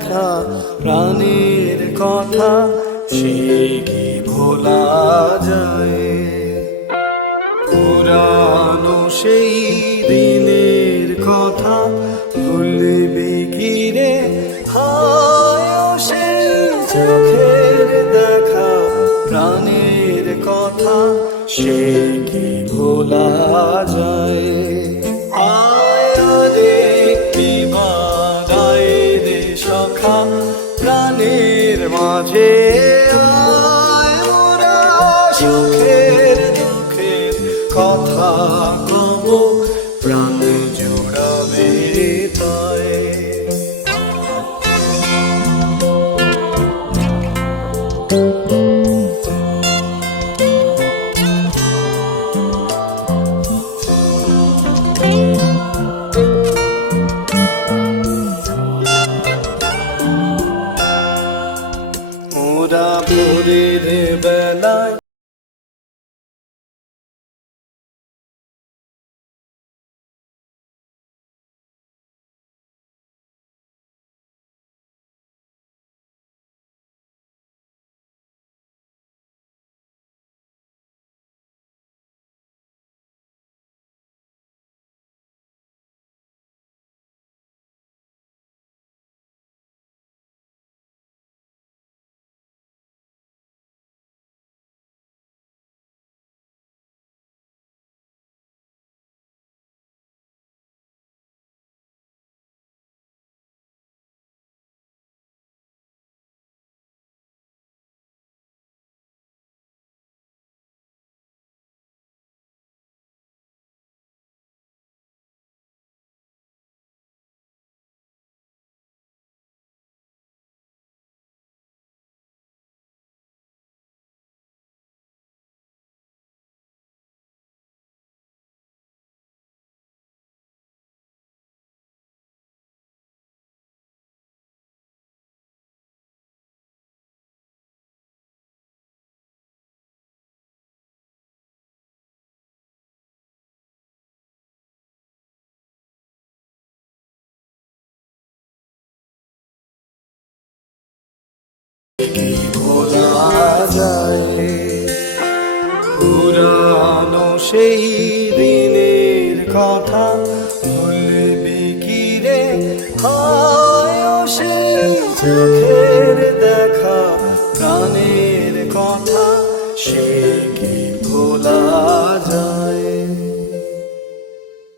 দেখা প্রাণের কথা সে কি ভোলা যায়? পুরানো সেই দিনের কথা ভুলবি কি রে? হায় সেই চোখের দেখা প্রাণের কথা সে কি ভোলা যায়? প্রাণের মাঝে মোরা সুখের দুঃখের কথা কব, প্রাণ জোড়াবে তাই। ভোরের বেলায় ভোলা যায়? পুরানো সেই দিনের কথা ভুলবি কি রে? হায় সেই চোখের দেখা প্রাণের কথা সে কি ভোলা যায়?